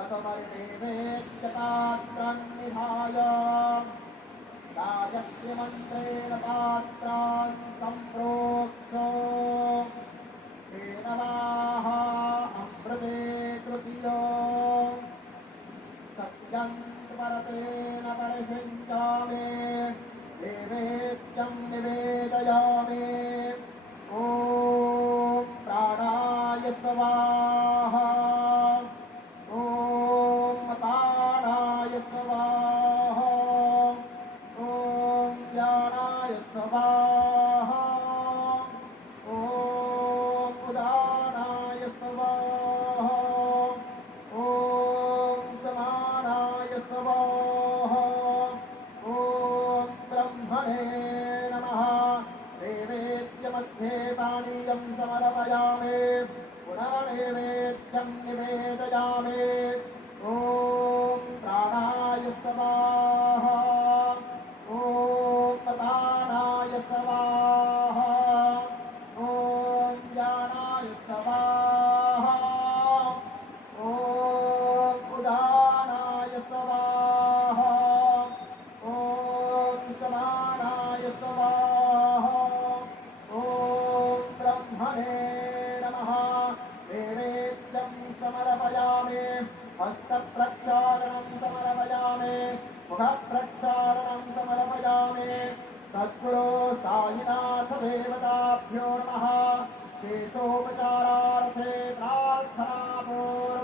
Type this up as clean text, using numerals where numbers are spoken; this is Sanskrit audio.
ततुपरिदेवेत्यपात्रं निधाय गायत्रीमन्त्रेण पात्रान् सम्प्रोक्ष्य तेन वाह अमृते तृतीयो सत्यं परतेन परिषिञ्चामि देवेत्यं निवेदयामि ॐ प्राणाय स्वाहा ॐ अपानाय स्वाहा ॐ ज्ञानाय स्वाहा ॐ उदानाय स्वाहा ॐ समानाय स्वाहा ॐ ब्रह्मणे नमः नैवेद्यमध्ये पानीयं समर्पयामि पुनर्नैवेद्यं निवेदयामि ॐ प्राणाय स्वाहा ॐ अपानाय स्वाहा ॐ ज्ञानाय स्वाहा ॐ उदानाय स्वाहा ॐ समानाय स्वाहा ॐ ब्रह्मणे नमः नैवेद्यं समर्पयामि हस्तप्रक्षालनं समर्पयामि मुखप्रक्षालनं समर्पयामि सद्गुरो साईनाथ देवताभ्यो नमः शेषोपचारार्थे प्रार्थनापूर्वकम्